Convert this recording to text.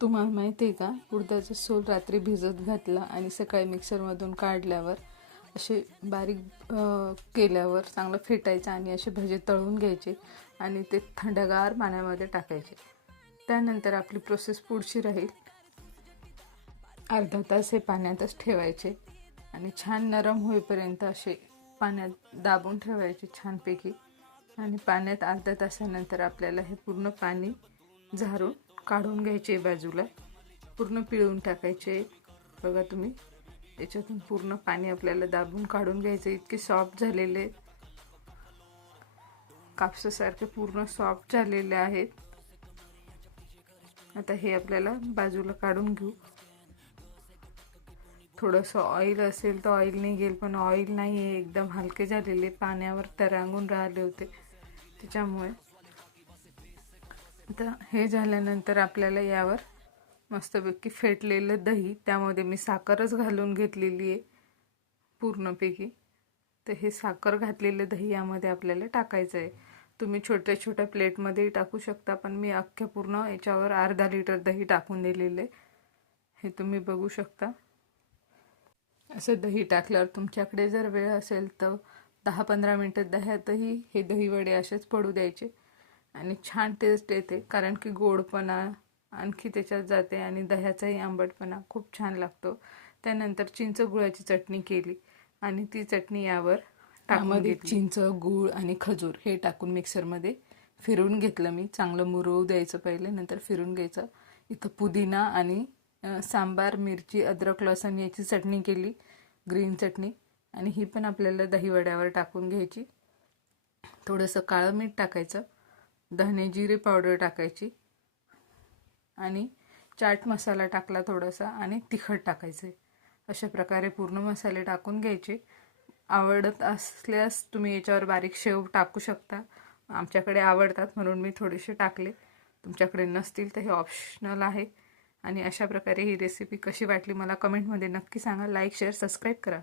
तुम्हाला माहिती आहे का, उडदाचा सोल रात्री भिजत घातला आणि सकाळी मिक्सरमधून काढल्यावर असे बारीक केल्यावर चांगलं फेटायचं आणि असे भजे तळून घ्यायचे आणि ते थंडगार पाण्यामध्ये टाकायचे. त्यानंतर आपली प्रोसेस पुढची राहील. अर्धा तास हे पाण्यातच ठेवायचे आणि छान नरम होईपर्यंत असे पाण्यात दाबून ठेवायचे छानपैकी. आणि पाण्यात अर्ध्या तासानंतर आपल्याला हे पूर्ण पाणी झारून काढून घ्यायचे. बाजूला पूर्ण पिळून टाकायचे. बघा तुम्ही, याच्यातून पूर्ण पाणी आपल्याला दाबून काढून घ्यायचे. इतके सॉफ्ट झालेले, कापसासारखे पूर्ण सॉफ्ट झालेले आहेत. आता हे आपल्याला बाजूला काढून घेऊ. थोडंसं ऑइल असेल तर ऑइल निघेल, पण ऑइल नाही आहे, एकदम हलके झालेले, पाण्यावर तरंगून राहिले होते त्याच्यामुळे. आता हे झाल्यानंतर आपल्याला यावर मस्तपैकी फेटलेलं दही, त्यामध्ये मी साखरच घालून घेतलेली आहे पूर्णपैकी. तर हे साखर घातलेलं दही यामध्ये आपल्याला टाकायचं आहे. तुम्ही छोट्या छोट्या प्लेटमध्येही टाकू शकता, पण मी अख्ख्या पूर्ण याच्यावर अर्धा लिटर दही टाकून दिलेले, हे तुम्ही बघू शकता. असं दही टाकल्यावर तुमच्याकडे जर वेळ असेल तर 10-15 मिनटं दह्यातही हे दहीवडे असेच पडू द्यायचे आणि छान टेस्ट येते, कारण की गोडपणा आणखी त्याच्यात जाते आणि दह्याचाही आंबटपणा खूप छान लागतो. त्यानंतर चिंच गुळाची चटणी केली आणि ती चटणी यावर टाकून घेतली. चिंच, गूळ आणि खजूर हे टाकून मिक्सरमध्ये फिरून घेतलं मी. चांगलं मुरवू द्यायचं पहिले, नंतर फिरून घ्यायचं. इथं पुदिना आणि सांबार, मिरची, अद्रक, लसूण याची चटणी केली, ग्रीन चटणी, आणि ही पण आपल्याला दहीवड्यावर टाकून घ्यायची. थोडंसं काळं मीठ टाकायचं, धने जिरे पावडर टाकायची आणि चाट मसाला टाकला थोडासा आणि तिखट टाकायचे. अशा प्रकारे पूर्ण मसाले टाकून घ्यायचे. आवडत असल्यास तुम्ही याच्यावर बारीक शेव टाकू शकता. आमच्याकडे आवडतात म्हणून मी थोडेसे टाकले. तुमच्याकडे नसतील तर हे ऑप्शनल आहे. आणि अशा प्रकारे ही रेसिपी कशी वाटली मला कमेंटमध्ये नक्की सांगा. लाईक, शेअर, सबस्क्राईब करा.